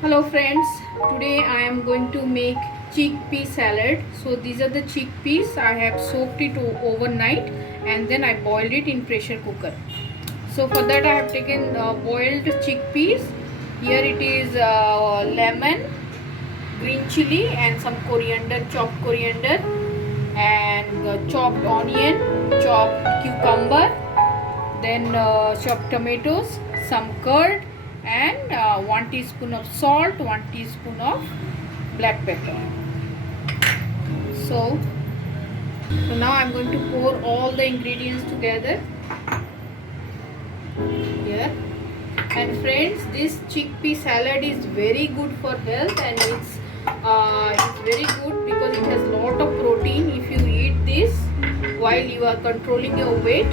Hello friends, today I am going to make chickpea salad. So these are the chickpeas. I have soaked it overnight and then I boiled it in pressure cooker. So for that I have taken boiled chickpeas. Here it is lemon, green chili and some coriander, chopped coriander, and chopped onion, chopped cucumber, then chopped tomatoes, some curd, and 1 teaspoon of salt, 1 teaspoon of black pepper. So now I'm going to pour all the ingredients together here. And friends, this chickpea salad is very good for health, and it's very good because it has lot of protein. If you eat this while you are controlling your weight,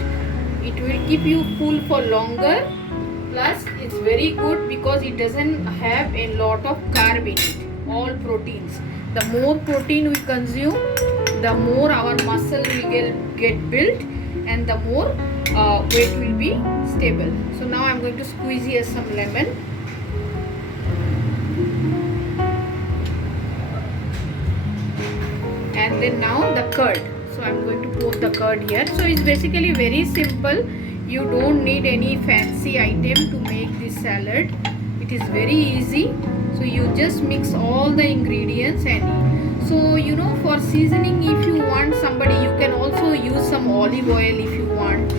it will keep you full for longer. Plus it's very good because it doesn't have a lot of carb in it, all proteins. The more protein we consume, the more our muscle will get built, and the more weight will be stable. So now I'm going to squeeze here some lemon. And then now the curd. So I'm going to pour the curd here. So it's basically very simple. You don't need any fancy item to make this salad. It is very easy. So you just mix all the ingredients and eat. So for seasoning, if you want, you can also use some olive oil if you want,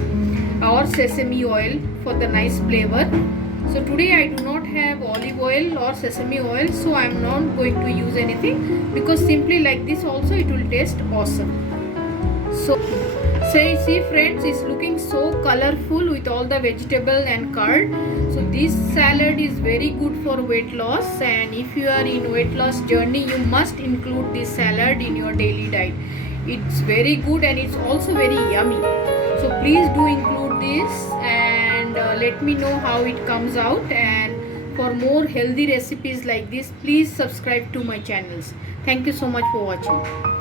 or sesame oil for the nice flavor. So today I do not have olive oil or sesame oil, so I am not going to use anything, because simply like this also it will taste awesome. So see friends, it's looking so colorful with all the vegetable and curd. So this salad is very good for weight loss, and if you are in weight loss journey, you must include this salad in your daily diet. It's very good and it's also very yummy. So please do include this, and let me know how it comes out. And for more healthy recipes like this, please subscribe to my channels. Thank you so much for watching.